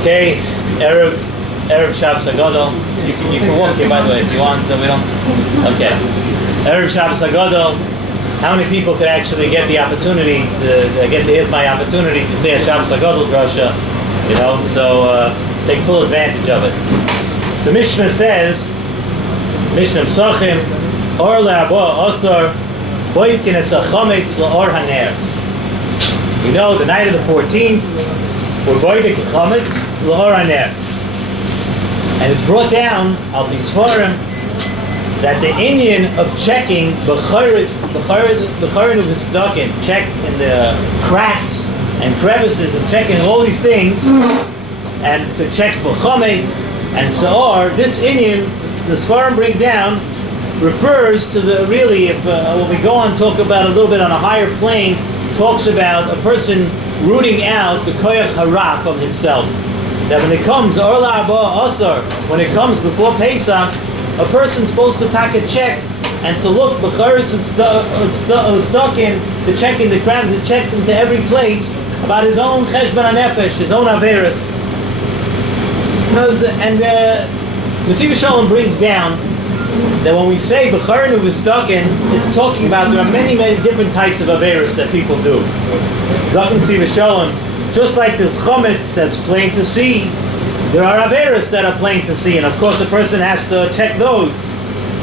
Okay, Erev Shabbos Hagodol. You can walk here, by the way, if you want. We don't. Okay, Erev Shabbos Hagodol. How many people could actually get the opportunity to get to hear my opportunity to say a Shabbos Hagodol drasha? You know, so take full advantage of it. The Mishnah says, Mishnah Psachim, Or le'abo osar, boikin es hachametz la'or haner. You know, the night of the 14th, we're boikin chametz la'or haner. And it's brought down, al pisfarim, that the Indian of checking b'chayrin uv'tzdakin, check in the cracks and crevices and checking all these things, and to check for chametz and sa'or, this Indian, the Sfarim bring down, refers to the, really, if when we go on talk about a little bit on a higher plane, talks about a person rooting out the koyach hara from himself. That when it comes, orla haba asar, when it comes before Pesach, a person's supposed to take a check and to look for charetz stuck in, to check in the crowd, to check into every place about his own cheshbon hanefesh, his own averis. And Nesiv Shalom brings down that when we say B'charin Uv'Stakin, it's talking about there are many, many different types of Averis that people do. Zaken Nesiv Shalom, just like this Chometz that's plain to see, there are Averis that are plain to see, and of course the person has to check those.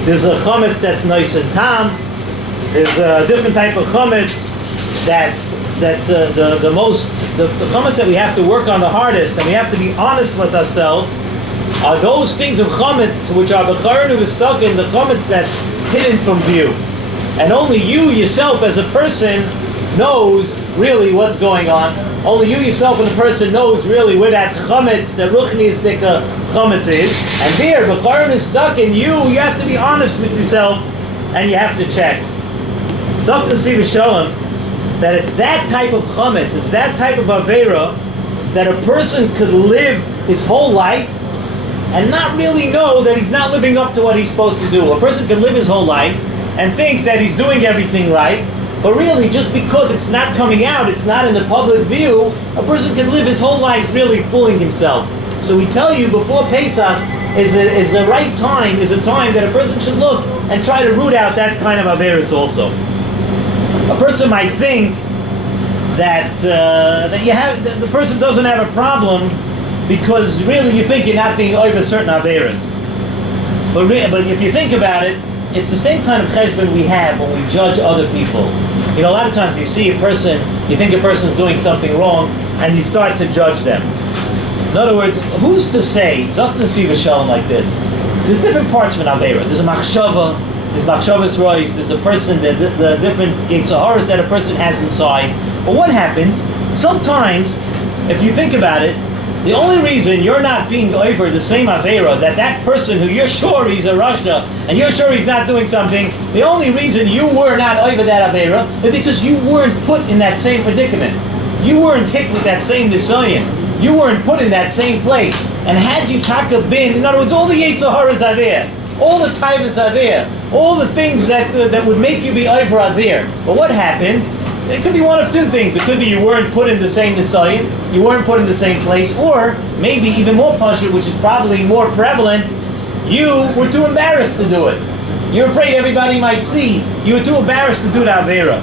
There's a Chometz that's nice and tam. There's a different type of Chometz that's the Chometz that we have to work on the hardest, and we have to be honest with ourselves. Are those things of chametz which are b'charin uv'stakin, the chametz that's hidden from view, and only you yourself as a person knows really what's going on. Only you yourself as a person knows really where that chametz, the ruchniistic chametz is, and there b'charin uv'stakin, you have to be honest with yourself, and you have to check. Dr. Nesiv Shalom, that it's that type of chametz, it's that type of avera that a person could live his whole life and not really know that he's not living up to what he's supposed to do. A person can live his whole life and think that he's doing everything right, but really just because it's not coming out, it's not in the public view, a person can live his whole life really fooling himself. So we tell you before Pesach is the right time, is a time that a person should look and try to root out that kind of averis also. A person might think that the person doesn't have a problem because really you think you're not being over certain averas. But if you think about it, it's the same kind of cheshbon we have when we judge other people. You know, a lot of times you see a person, you think a person's doing something wrong, and you start to judge them. In other words, who's to say, Zaken Nesiv Shalom like this, there's different parts of an avera. There's a machshava, there's machshavas rois, there's a person, the different yetzaharas that a person has inside. But what happens, sometimes, if you think about it, the only reason you're not being over the same avera, that person who you're sure he's a rasha, and you're sure he's not doing something, the only reason you were not over that avera is because you weren't put in that same predicament. You weren't hit with that same nisayon. You weren't put in that same place. And had you taka been, in other words, all the yetzaharas are there. All the taivas are there. All the things that would make you be over are there. But what happened? It could be one of two things. It could be you weren't put in the same nisayon, you weren't put in the same place, or maybe even more pashut, which is probably more prevalent, you were too embarrassed to do it. You're afraid everybody might see. You were too embarrassed to do the avera.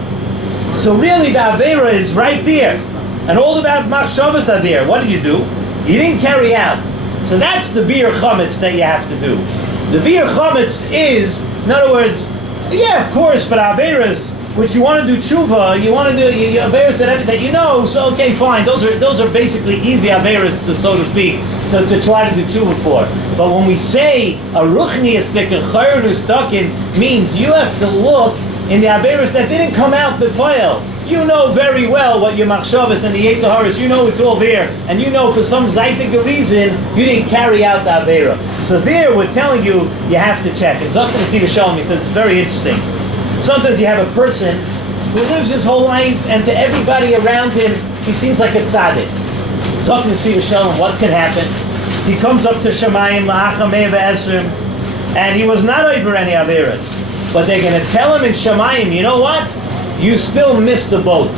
So really the avera is right there. And all about machshavas are there. What did you do? You didn't carry out. So that's the bir chametz that you have to do. The bir chametz is, in other words, yeah, of course, for the averas, which you want to do tshuva, you want to do averas that you know, so okay, fine. Those are basically easy averas, so to speak, to try to do tshuva for. But when we say a ruchniistik, a chayr nustakin, means you have to look in the averas that didn't come out b'poel. You know very well what your machshavas and the yetzaharas, you know it's all there, and you know for some zaytik reason you didn't carry out the avera. So there we're telling you have to check. And Zaken Nesiv Shalom, he says it's very interesting. Sometimes you have a person who lives his whole life, and to everybody around him, he seems like a tzaddik. Zaken Nesiv Shalom, what could happen? He comes up to Shemayim, la'achamei ve'esrim, and he was not over any averas. But they're going to tell him in Shemayim, you know what? You still missed the boat.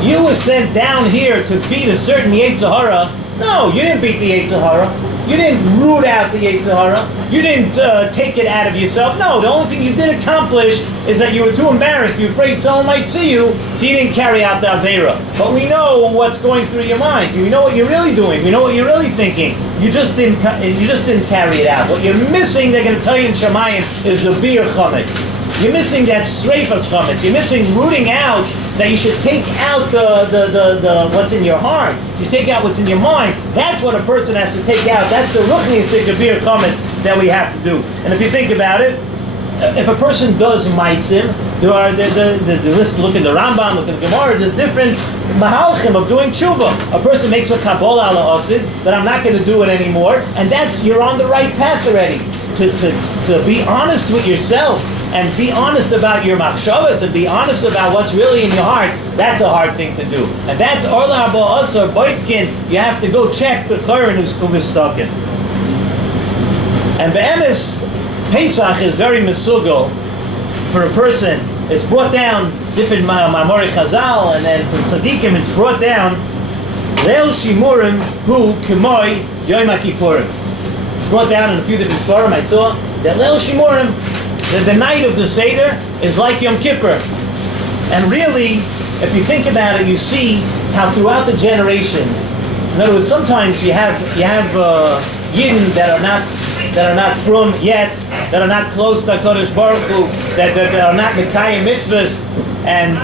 You were sent down here to feed a certain yetzahara, No, you didn't beat the Yetzer Hara. You didn't root out the Yetzer Hara. You didn't take it out of yourself. No, the only thing you did accomplish is that you were too embarrassed. You were afraid someone might see you, so you didn't carry out the Aveira. But we know what's going through your mind. We know what you're really doing. We know what you're really thinking. You just didn't carry it out. What you're missing, they're going to tell you in Shemayim, is the beer chametz. You're missing that streifas chametz. You're missing rooting out that you should take out the what's in your heart. You should take out what's in your mind. That's what a person has to take out. That's the ruchnistic of beer chametz that we have to do. And if you think about it, if a person does maisim, there are the list. Look at the Rambam, look at the Gemara. There's different mahalchim of doing tshuva. A person makes a kabbalah ala osid that I'm not going to do it anymore, and you're on the right path already. To be honest with yourself and be honest about your machshavas and be honest about what's really in your heart. That's a hard thing to do, and that's orla haba asar boitkin. You have to go check the chayrin who's stuck in. And be'emes, Pesach is very mesugal for a person. It's brought down different Mamori Chazal, and then from Tzadikim it's brought down Leil Shimurim Hu K'moi Yom HaKippurim. It's brought down in a few different svarim. I saw that Leil Shimurim, the night of the Seder, is like Yom Kippur. And really, if you think about it, you see how throughout the generations, in other words, sometimes you have Yidden that are not from yet, that are not close to HaKadosh Baruch Hu, that are not Mekayim mitzvahs, and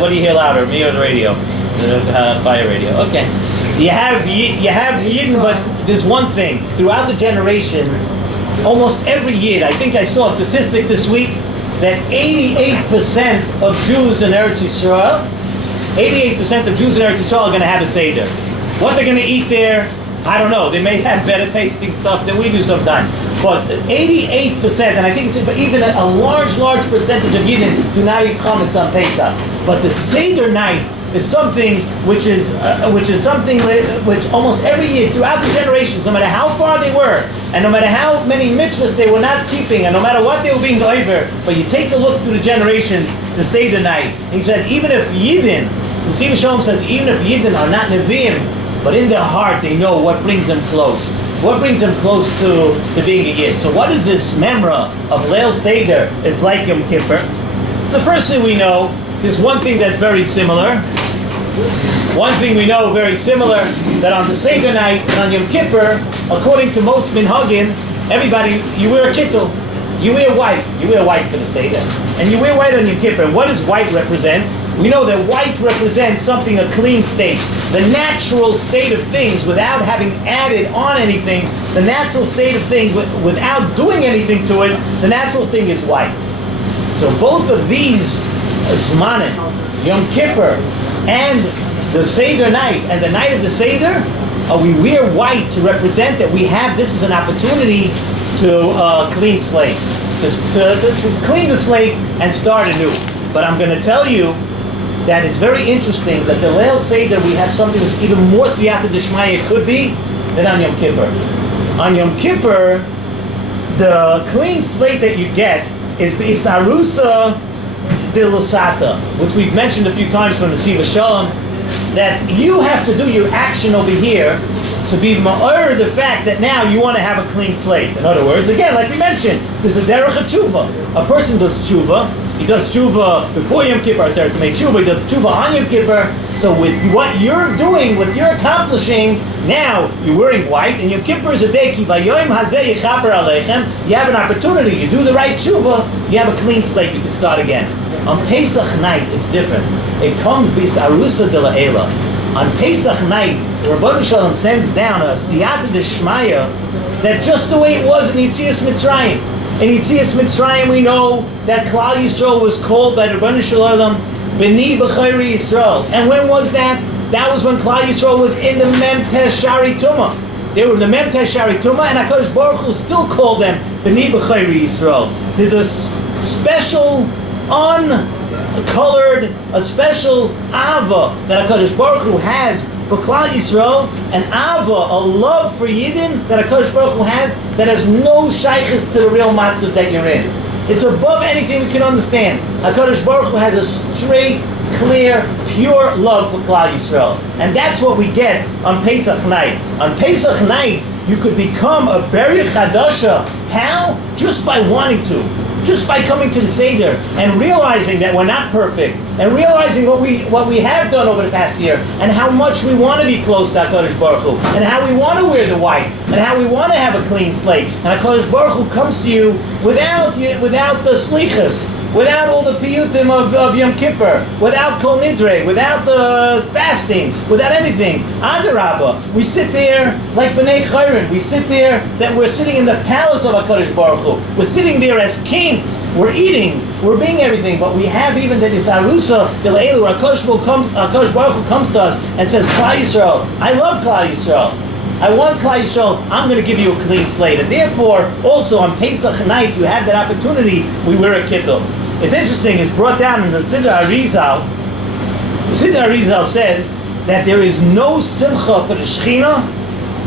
what do you hear louder, me or the radio? Fire radio. Okay. You have Yidden, but there's one thing. Throughout the generations, almost every Yid, I think I saw a statistic this week, that 88% of Jews in Eretz Yisrael, 88% of Jews in Eretz Yisrael are going to have a Seder. What they're going to eat there, I don't know. They may have better tasting stuff than we do sometimes. But 88%, and I think it's even a large percentage of Yidden do not eat chametz on Pesach. But the Seder night is something which almost every year throughout the generations, no matter how far they were, and no matter how many mitzvahs they were not keeping, and no matter what they were being over, but you take a look through the generations, the Seder night. He said, even if Yidden, the Shiur Shabbos says, even if Yidden are not Nevi'im, but in their heart they know what brings them close. What brings them close to being a Yid? So what is this memra of Leil Seder? It's like Yom Kippur. So the first thing we know, there's one thing that's very similar. One thing we know very similar, that on the Seder night and on Yom Kippur, according to most minhagim, everybody, you wear a kittel. You wear white. You wear white for the Seder. And you wear white on Yom Kippur. What does white represent? We know that white represents something, a clean state. The natural state of things, without having added on anything, the natural state of things, without doing anything to it, the natural thing is white. So both of these, Zmanim, Yom Kippur, and the Seder night, and the night of the Seder, we wear white to represent that we have, this is an opportunity to clean slate. To clean the slate and start anew. But I'm going to tell you that it's very interesting that the Leil Seder we have something that's even more siyata d'shmaya could be than on Yom Kippur. On Yom Kippur, the clean slate that you get is B'isarusa Dilusata, which we've mentioned a few times from the Shiur Shalom, that you have to do your action over here to be ma'or the fact that now you want to have a clean slate. In other words, again, like we mentioned, there's a derech of tshuva. A person does tshuva. He does tshuva before Yom Kippur, to make tshuva. He does tshuva on Yom Kippur. So with what you're doing, what you're accomplishing, now you're wearing white, and Yom Kippur is a day, ki v'yoyim hazeh yichaper aleichem. You have an opportunity. You do the right tshuva, you have a clean slate. You can start again. On Pesach night, it's different. It comes b'sarusa de la'ela. On Pesach night, Rabban Shalom sends down a siyata d'shmaya that just the way it was in Yetzias Mitzrayim. In Yetzias Mitzrayim, we know that Klal Yisrael was called by Rabban Shalom B'ni B'chayri Yisrael. And when was that? That was when Klal Yisrael was in the Memtes Shari Tumah. They were in the Memtes Shari Tumah, and HaKadosh Baruch Hu still called them B'ni B'chayri Yisrael. There's a special uncolored, a special ava that HaKadosh Baruch Hu has for Klal Yisrael, an ava, a love for Yidden that HaKadosh Baruch Hu has that has no shaykhis to the real matzav that you're in. It's above anything we can understand. HaKadosh Baruch Hu has a straight, clear pure love for Klal Yisrael. And that's what we get on Pesach night. On Pesach night, you could become a Berich Hadasha. How? Just by wanting to. Just by coming to the Seder and realizing that we're not perfect, and realizing what we have done over the past year, and how much we want to be close to HaKadosh Baruch Hu, and how we want to wear the white, and how we want to have a clean slate. And HaKadosh Baruch Hu comes to you without the slichas, without all the piyutim of Yom Kippur, without Kol Nidre, without the fasting, without anything. Adarabah, we sit there like B'nai Chayrin. We sit there that we're sitting in the palace of HaKadosh Baruch Hu. We're sitting there as kings. We're eating. We're being everything. But we have even the Isarusa, the Le'elu, where HaKadosh Baruch Hu comes to us and says, Klal Yisrael, I love Klal Yisrael. I want Klal Yisrael, I'm going to give you a clean slate. And therefore, also on Pesach night, you have that opportunity, we wear a kittel. It's interesting, it's brought down in the Siddur Arizal. The Siddur Arizal says that there is no simcha for the Shechina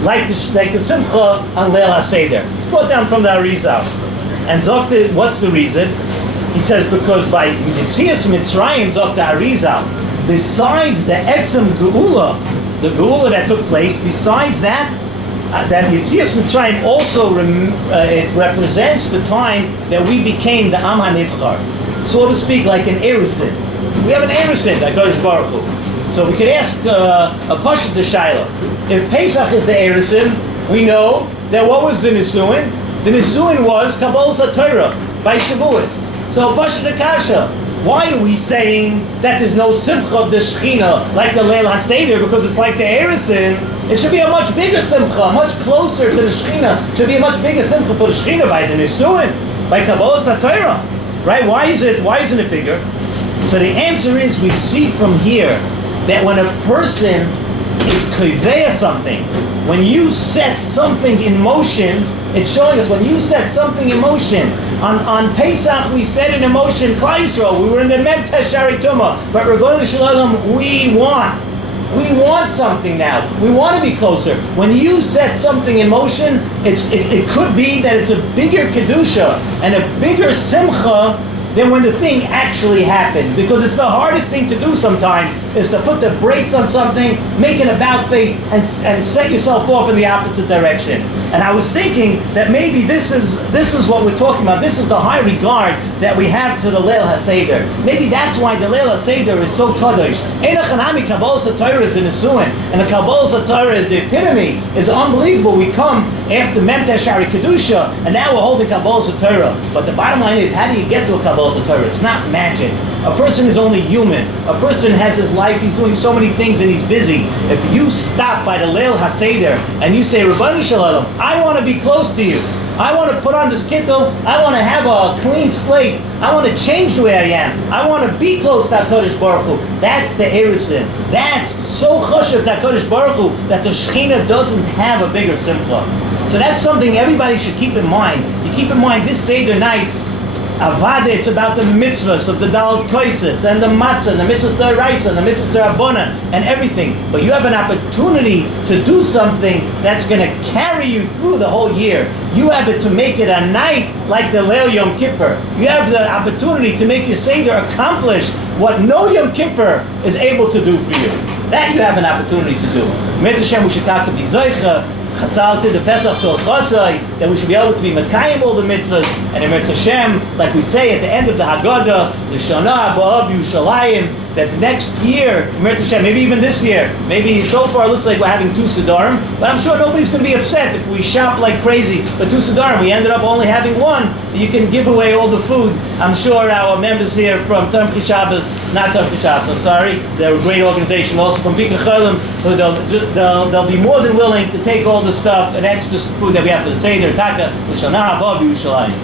like the simcha on Leil HaSeder. It's brought down from the Arizal. And Zokta, what's the reason? He says because by Yitzias Mitzrayim, Zokta Arizal, besides the Etzem Geula, the Geula that took place, besides that Yitzias Mitzrayim also it represents the time that we became the Am HaNivchar, so to speak, like an Erusin. We have an Erusin, like HaKadosh Baruch Hu. So we could ask a Pashat Shaila. If Pesach is the Erusin, we know that what was the Nisuin? The Nisuin was Kabbalas HaTorah by Shavuos. So Pashat Kasha. Why are we saying that there's no simcha of the Shechina like the Leil HaSeder? Because it's like the Erusin. It should be a much bigger simcha, much closer to the Shechina. It should be a much bigger simcha for the Shechina by the Nisuin, by Kabbalas HaTorah. Right? Why isn't it bigger? So the answer is, we see from here that when a person is koveya something, when you set something in motion, it's showing us when you set something in motion. On Pesach we set in motion Klal Yisrael. We were in the Mem Teshari Tumah, but Rabbeinu Shalom, we want something now. We want to be closer. When you set something in motion, it could be that it's a bigger kedusha and a bigger simcha than when the thing actually happened. Because it's the hardest thing to do sometimes, is to put the brakes on something, make an about face, and set yourself off in the opposite direction. And I was thinking that maybe this is what we're talking about. This is the high regard that we have to the Leil HaSeder. Maybe that's why the Leil HaSeder is so kadosh. Ein Hanami Kabbalas HaTorah is in the Nisuin, and the Kabbalas HaTorah is the epitome. It's unbelievable. We come after Mem Teshari Kedusha, and now we're holding Kabbalas HaTorah. But the bottom line is, how do you get to a Kabbalas HaTorah? It's not magic. A person is only human. A person has his life, he's doing so many things and he's busy. If you stop by the Leil HaSeder and you say, Rabbeinu Shalom, I want to be close to you. I want to put on this kittel. I want to have a clean slate. I want to change the way I am. I want to be close to HaKadosh Baruch Hu. That's the Erusin. That's so chashuv to HaKadosh Baruch Hu that the Shechina doesn't have a bigger simcha. So that's something everybody should keep in mind. You keep in mind this Seder night, Avada, it's about the mitzvahs of the Daled Koises and the matzah, and the mitzvahs d'oraisa, and the mitzvahs d'rabbanan, and everything. But you have an opportunity to do something that's going to carry you through the whole year. You have it to make it a night like the Leil Yom Kippur. You have the opportunity to make your Seder accomplish what no Yom Kippur is able to do for you. That you have an opportunity to do. Mit Hashem, we should talk to the Zoicha. Chazal said the Pesach Kol Chosai, that we should be able to be Mekayim all the mitzvahs, and in Mirz Hashem, like we say at the end of the Haggadah, the Shana Ba'ab Yushalayim, that next year, Mirz Hashem, maybe even this year, maybe so far it looks like we're having 2 Siddharim, but I'm sure nobody's going to be upset if we shop like crazy for 2 Siddharim. We ended up only having 1. You can give away all the food. I'm sure our members here from Shiur Shabbos, not Shiur Shabbos, I'm sorry, they're a great organization also from Bika Cholim, they'll be more than willing to take all the stuff and extra food that we have to say, their taka, the Shana Haba B'Yushalayim.